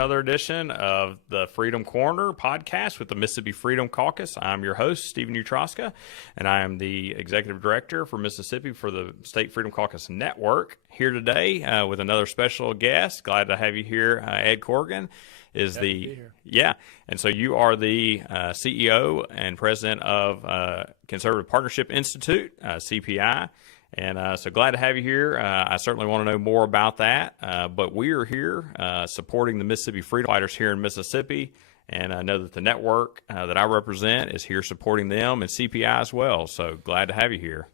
another edition of the Freedom Corner podcast with the Mississippi Freedom Caucus. I'm your host, Steven Utroska, and I am the Executive Director for Mississippi for the State Freedom Caucus Network. Here today with another special guest. Glad to have you here. Ed Corrigan is and so you are the CEO and President of Conservative Partnership Institute, CPI. And so glad to have you here. I certainly want to know more about that. But we are here supporting the Mississippi Freedom Fighters here in Mississippi. And I know that the network that I represent is here supporting them and CPI as well. So glad to have you here.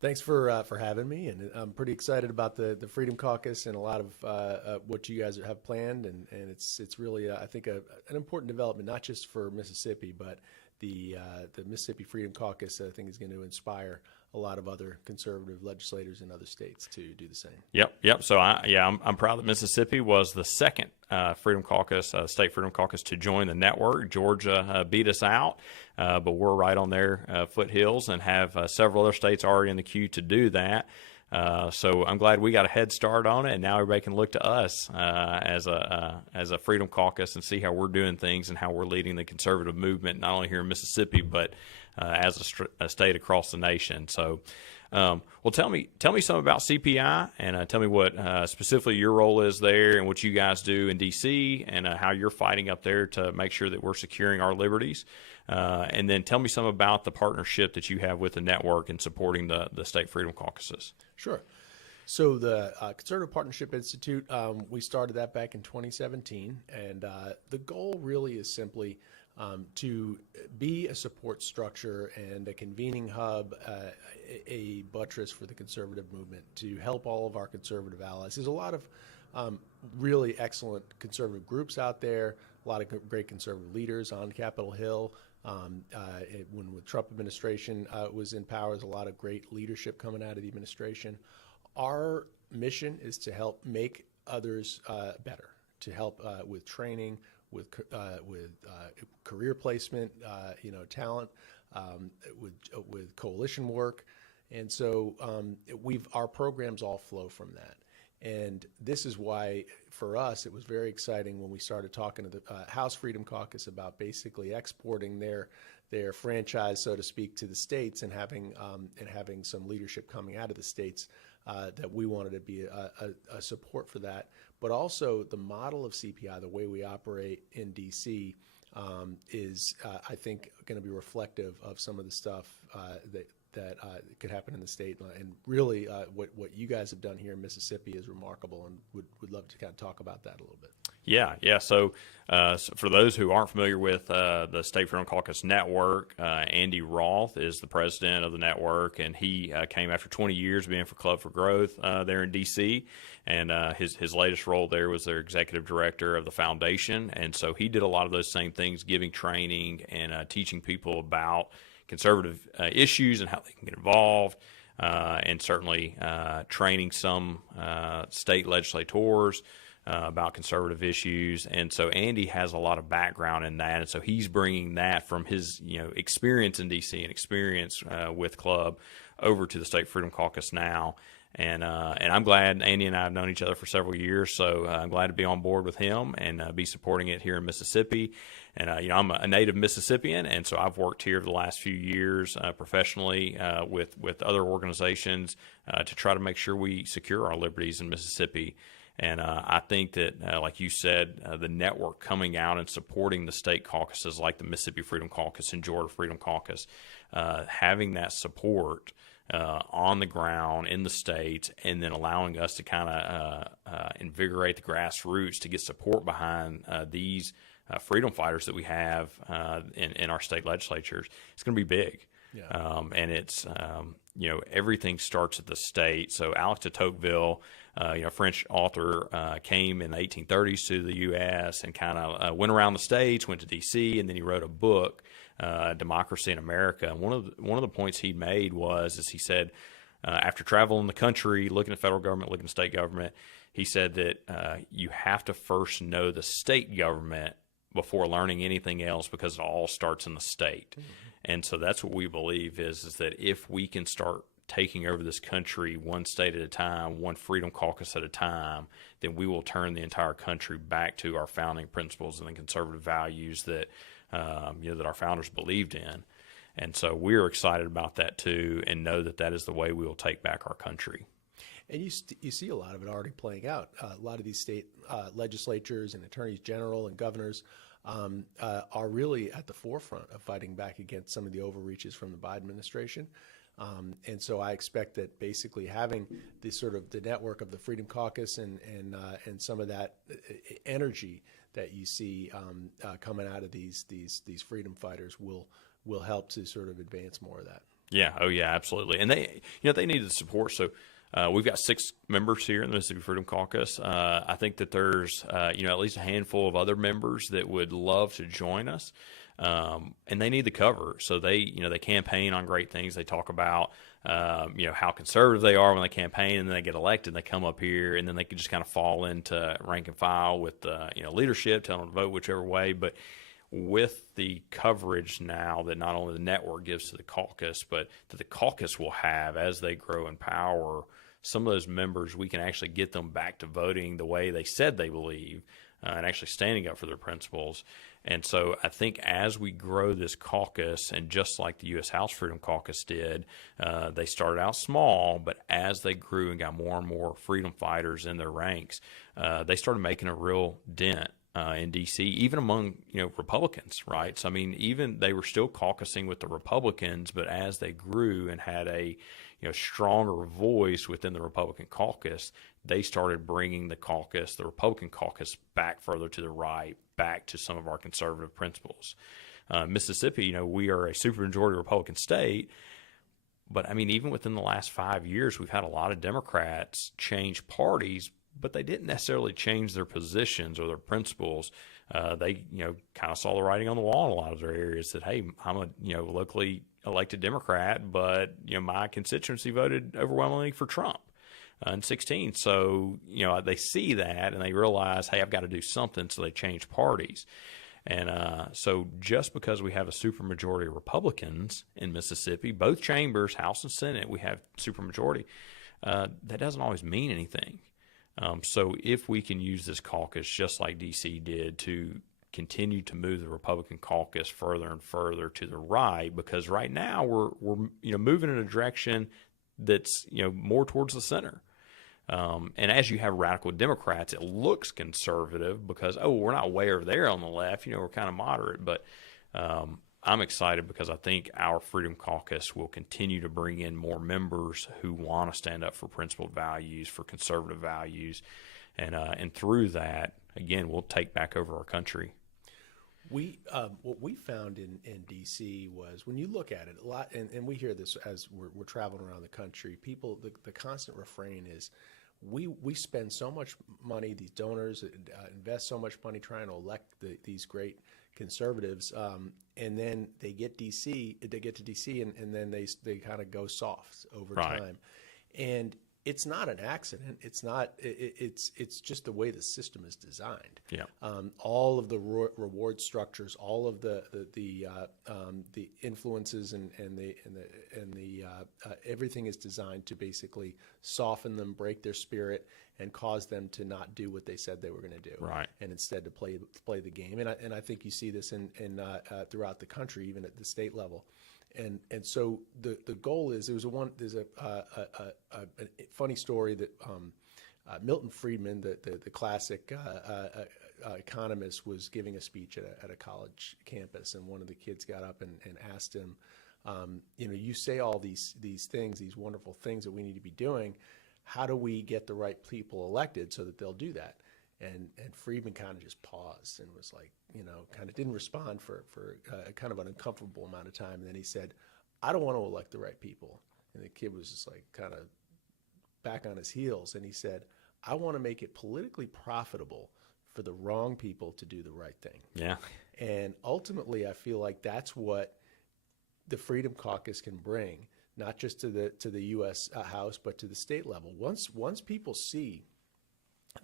Thanks for having me. And I'm pretty excited about the Freedom Caucus and a lot of what you guys have planned. And it's really, I think, an important development, not just for Mississippi, but the Mississippi Freedom Caucus, I think, is going to inspire a lot of other conservative legislators in other states to do the same. Yep. So I'm proud that Mississippi was the second Freedom Caucus, State Freedom Caucus, to join the network. Georgia beat us out, but we're right on their foothills and have several other states already in the queue to do that. So I'm glad we got a head start on it, and now everybody can look to us as a Freedom Caucus and see how we're doing things and how we're leading the conservative movement, not only here in Mississippi, but as a state across the nation. So, well, tell me something about CPI, and tell me what specifically your role is there and what you guys do in D.C. and how you're fighting up there to make sure that we're securing our liberties. And then tell me some about the partnership that you have with the network in supporting the state freedom caucuses. Sure. So the Conservative Partnership Institute, we started that back in 2017, and the goal really is simply to be a support structure and a convening hub, a buttress for the conservative movement to help all of our conservative allies. There's a lot of really excellent conservative groups out there, a lot of great conservative leaders on Capitol Hill. When the Trump administration was in power, there's a lot of great leadership coming out of the administration. Our mission is to help make others better, to help with training, with career placement, talent, with coalition work, and so our programs all flow from that. And this is why, for us, it was very exciting when we started talking to the House Freedom Caucus about basically exporting their franchise, so to speak, to the states and having some leadership coming out of the states. That we wanted to be a support for that, but also the model of CPI, the way we operate in D.C., is I think going to be reflective of some of the stuff that could happen in the state. And really, what you guys have done here in Mississippi is remarkable, and would love to kind of talk about that a little bit. Yeah. So for those who aren't familiar with the State Freedom Caucus Network, Andy Roth is the president of the network, and he came after 20 years being for Club for Growth there in D.C., and his latest role there was their executive director of the foundation. And so he did a lot of those same things, giving training and teaching people about conservative issues and how they can get involved, and certainly training some state legislators about conservative issues. And so Andy has a lot of background in that, and so he's bringing that from his experience in D.C. and experience with Club over to the State Freedom Caucus now. And I'm glad Andy and I have known each other for several years, so I'm glad to be on board with him and be supporting it here in Mississippi. And I'm a native Mississippian, and so I've worked here the last few years professionally with other organizations to try to make sure we secure our liberties in Mississippi. And I think that, like you said, the network coming out and supporting the state caucuses like the Mississippi Freedom Caucus and Georgia Freedom Caucus, having that support on the ground in the states, and then allowing us to kind of invigorate the grassroots to get support behind these freedom fighters that we have in our state legislatures, it's going to be big. Yeah. And it's, everything starts at the state. So Alex de Tocqueville, French author, came in the 1830s to the U.S. and kind of went around the states, went to D.C., and then he wrote a book, Democracy in America. And one of the points he made was he said, after traveling the country, looking at federal government, looking at state government, he said that you have to first know the state government before learning anything else, because it all starts in the state. Mm-hmm. And so that's what we believe is that if we can start taking over this country one state at a time, one Freedom Caucus at a time, then we will turn the entire country back to our founding principles and the conservative values that that our founders believed in. And so we're excited about that too, and know that that is the way we will take back our country. And you see a lot of it already playing out. A lot of these state legislatures and attorneys general and governors are really at the forefront of fighting back against some of the overreaches from the Biden administration. And so I expect that basically having this sort of the network of the Freedom Caucus and some of that energy that you see coming out of these freedom fighters will help to sort of advance more of that. Yeah. Oh, yeah. Absolutely. And they need the support. So we've got 6 members here in the Mississippi Freedom Caucus. I think that there's at least a handful of other members that would love to join us. And they need the cover. So they campaign on great things. They talk about, how conservative they are when they campaign, and then they get elected and they come up here, and then they can just kind of fall into rank and file with, leadership, telling them to vote whichever way. But with the coverage now that not only the network gives to the caucus, but that the caucus will have as they grow in power, some of those members, we can actually get them back to voting the way they said they believe, and actually standing up for their principles. And so I think as we grow this caucus, and just like the U.S. House Freedom Caucus did, they started out small, but as they grew and got more and more freedom fighters in their ranks, they started making a real dent in D.C., even among Republicans, right? So I mean, even they were still caucusing with the Republicans, but as they grew and had a stronger voice within the Republican caucus, they started bringing the Republican caucus, back further to the right, back to some of our conservative principles. Mississippi, we are a supermajority Republican state, but I mean, even within the last 5 years, we've had a lot of Democrats change parties, but they didn't necessarily change their positions or their principles. They, kind of saw the writing on the wall in a lot of their areas that, hey, I'm a, locally elected Democrat, but, my constituency voted overwhelmingly for Trump in 2016. So, they see that and they realize, hey, I've got to do something. So they change parties. And so just because we have a supermajority of Republicans in Mississippi, both chambers, House and Senate, we have supermajority, that doesn't always mean anything. So if we can use this caucus just like D.C. did to continue to move the Republican caucus further and further to the right, because right now we're moving in a direction that's more towards the center. And as you have radical Democrats, it looks conservative because we're not way over there on the left. We're kind of moderate, but I'm excited because I think our Freedom Caucus will continue to bring in more members who want to stand up for principled values, for conservative values, and through that, again, we'll take back over our country. What we found in D.C. was, when you look at it a lot, and we hear this as we're traveling around the country, people, the constant refrain is, we spend so much money, these donors invest so much money trying to elect these great conservatives, and then they get to DC, and then they kind of go soft over time. And it's not an accident. It's not. It's just the way the system is designed. Yeah. All of the reward structures, all of the influences, and everything is designed to basically soften them, break their spirit, and cause them to not do what they said they were going to do. Right. And instead to play the game. And I think you see this in throughout the country, even at the state level. And so the goal is, there's a funny story that Milton Friedman, the classic economist, was giving a speech at a college campus, and one of the kids got up and asked him, you say all these things, these wonderful things that we need to be doing. How do we get the right people elected so that they'll do that? And Friedman kind of just paused and was like, kind of didn't respond for a kind of an uncomfortable amount of time. And then he said, I don't want to elect the right people. And the kid was just like kind of back on his heels. And he said, I want to make it politically profitable for the wrong people to do the right thing. Yeah. And ultimately, I feel like that's what the Freedom Caucus can bring, not just to the U.S. House, but to the state level. Once people see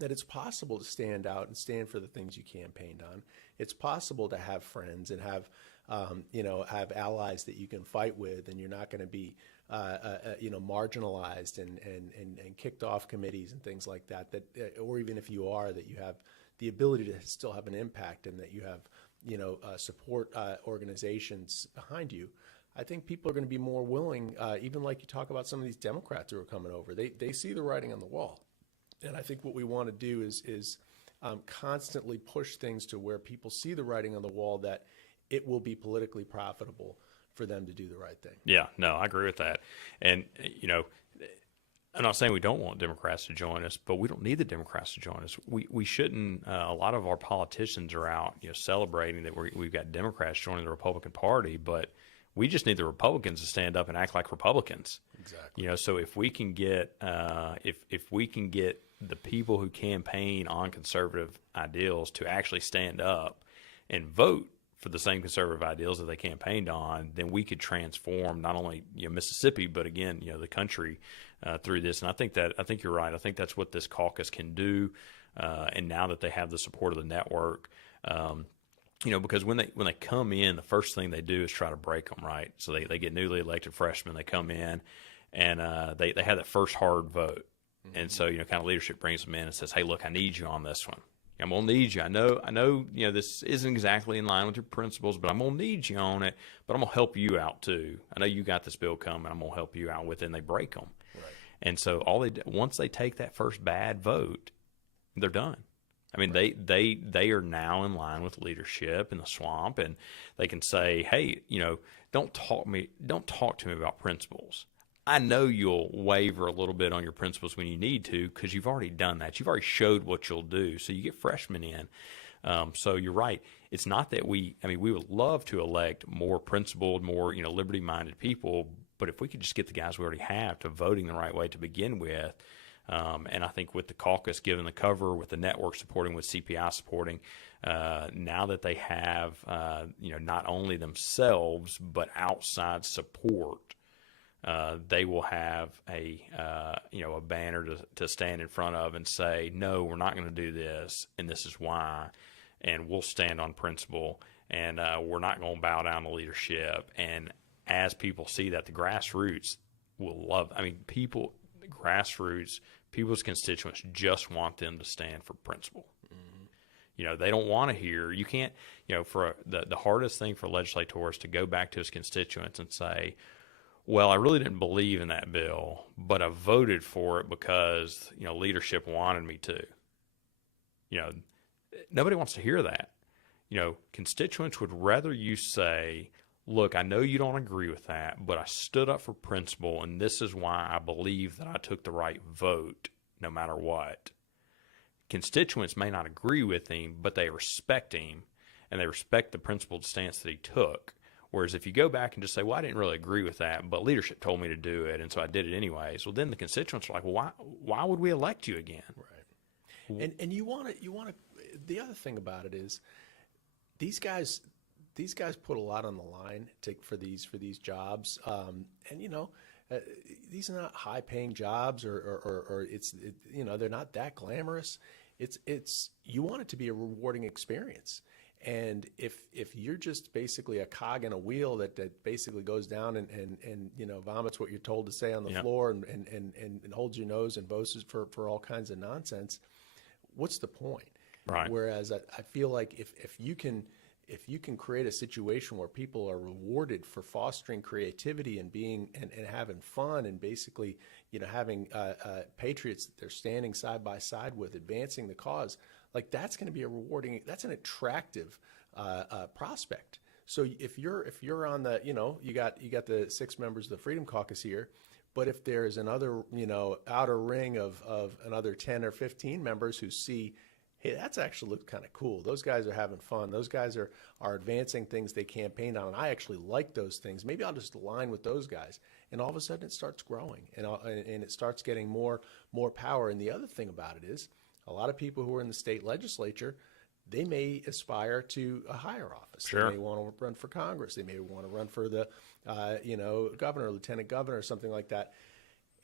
that it's possible to stand out and stand for the things you campaigned on, it's possible to have friends and have have allies that you can fight with, and you're not going to be marginalized and kicked off committees and things like that, or even if you are, that you have the ability to still have an impact, and that you have support organizations behind you. I think people are going to be more willing, even like you talk about some of these Democrats who are coming over. They see the writing on the wall, and I think what we want to do is constantly push things to where people see the writing on the wall, that it will be politically profitable for them to do the right thing. Yeah, no, I agree with that. And, I'm not saying we don't want Democrats to join us, but we don't need the Democrats to join us. We shouldn't. A lot of our politicians are out, celebrating that we've got Democrats joining the Republican Party, but we just need the Republicans to stand up and act like Republicans. Exactly. So if we can get if we can get the people who campaign on conservative ideals to actually stand up and vote for the same conservative ideals that they campaigned on, then we could transform not only Mississippi, but again the country through this. And I think you're right. I think that's what this caucus can do. And now that they have the support of the network, because when they come in, the first thing they do is try to break them, right? So they get newly elected freshmen, they come in, and they have that first hard vote. Mm-hmm. And so kind of leadership brings them in and says, "Hey, look, I need you on this one. I'm gonna need you. I know. This isn't exactly in line with your principles, but I'm gonna need you on it. But I'm gonna help you out too. I know you got this bill coming. I'm gonna help you out with it." And they break them. Right. And so once they take that first bad vote, they're done. I mean, right. they are now in line with leadership in the swamp, and they can say, "Hey, don't talk to me about principles. I know you'll waver a little bit on your principles when you need to, because you've already done that. You've already showed what you'll do." So you get freshmen in. So you're right. It's not that we would love to elect more principled, more liberty-minded people, but if we could just get the guys we already have to voting the right way to begin with. And I think with the caucus giving the cover, with the network supporting, with CPI supporting, now that they have not only themselves but outside support, they will have a banner to stand in front of and say, "No, we're not going to do this, and this is why, and we'll stand on principle, and we're not going to bow down to leadership." And as people see that, the grassroots will love. People's constituents just want them to stand for principle. Mm-hmm. They don't want to hear. You can't. For the hardest thing for legislators to go back to his constituents and say, "Well, I really didn't believe in that bill, but I voted for it because leadership wanted me to." Nobody wants to hear that. Constituents would rather you say, "Look, I know you don't agree with that, but I stood up for principle, and this is why I believe that I took the right vote, no matter what." Constituents may not agree with him, but they respect him, and they respect the principled stance that he took. Whereas if you go back and just say, "Well, I didn't really agree with that, but leadership told me to do it, and so I did it anyways," well, then the constituents are like, "Well, why would we elect you again?" Right. And you want to. The other thing about it is, these guys put a lot on the line for these jobs, these are not high paying jobs, or they're not that glamorous. It's you want it to be a rewarding experience. And if you're just basically a cog in a wheel that basically goes down and vomits what you're told to say on the floor and holds your nose and boasts for all kinds of nonsense, what's the point? Right. Whereas I feel like if you can create a situation where people are rewarded for fostering creativity and being and having fun, and basically having patriots that they're standing side by side with, advancing the cause, like that's going to be that's an attractive prospect. So if you're on the you got the 6 members of the Freedom Caucus here, but if there's another outer ring of another 10 or 15 members who see, hey, that's actually looked kind of cool. Those guys are having fun. Those guys are advancing things they campaigned on, and I actually like those things. Maybe I'll just align with those guys. And all of a sudden it starts growing, and it starts getting more power. And the other thing about it is, a lot of people who are in the state legislature, they may aspire to a higher office. Sure. They may want to run for Congress. They may want to run for the governor, lieutenant governor, or something like that.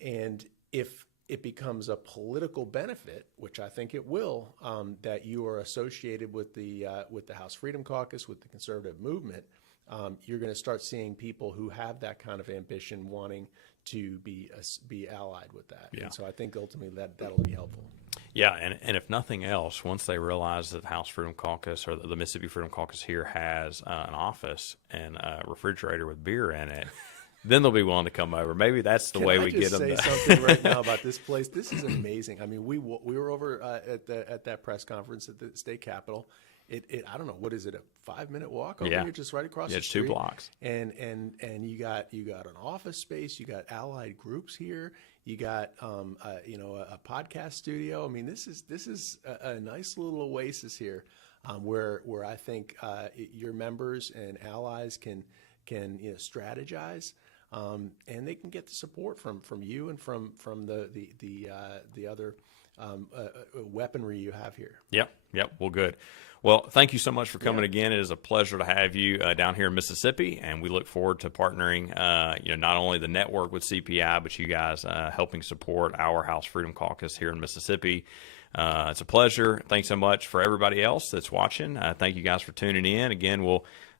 And if it becomes a political benefit, which I think it will, that you are associated with the House Freedom Caucus, with the conservative movement, you're going to start seeing people who have that kind of ambition wanting to be allied with that. Yeah. And so I think ultimately that'll be helpful. Yeah, and if nothing else, once they realize that the House Freedom Caucus or the Mississippi Freedom Caucus here has an office and a refrigerator with beer in it, then they'll be willing to come over. Maybe that's the way we get them. Can I just say something right now about this place? This is amazing. I mean, we were over at that press conference at the state capitol. I don't know, what is it, a 5-minute walk over here, just right across the street? It's 2 blocks. And you got an office space, you got allied groups here, you got a podcast studio. I mean, this is a nice little oasis here, where I think your members and allies can strategize. And they can get the support from you and from the other weaponry you have here. Yep. Well, good. Well, thank you so much for coming again. It is a pleasure to have you down here in Mississippi, and we look forward to partnering, not only the network with CPI, but you guys helping support our House Freedom Caucus here in Mississippi. It's a pleasure. Thanks so much for everybody else that's watching. Thank you guys for tuning in. Again,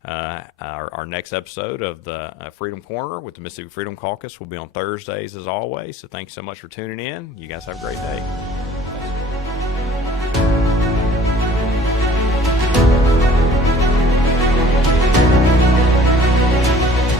our next episode of the Freedom Corner with the Mississippi Freedom Caucus will be on Thursdays as always. So thanks so much for tuning in. You guys have a great day.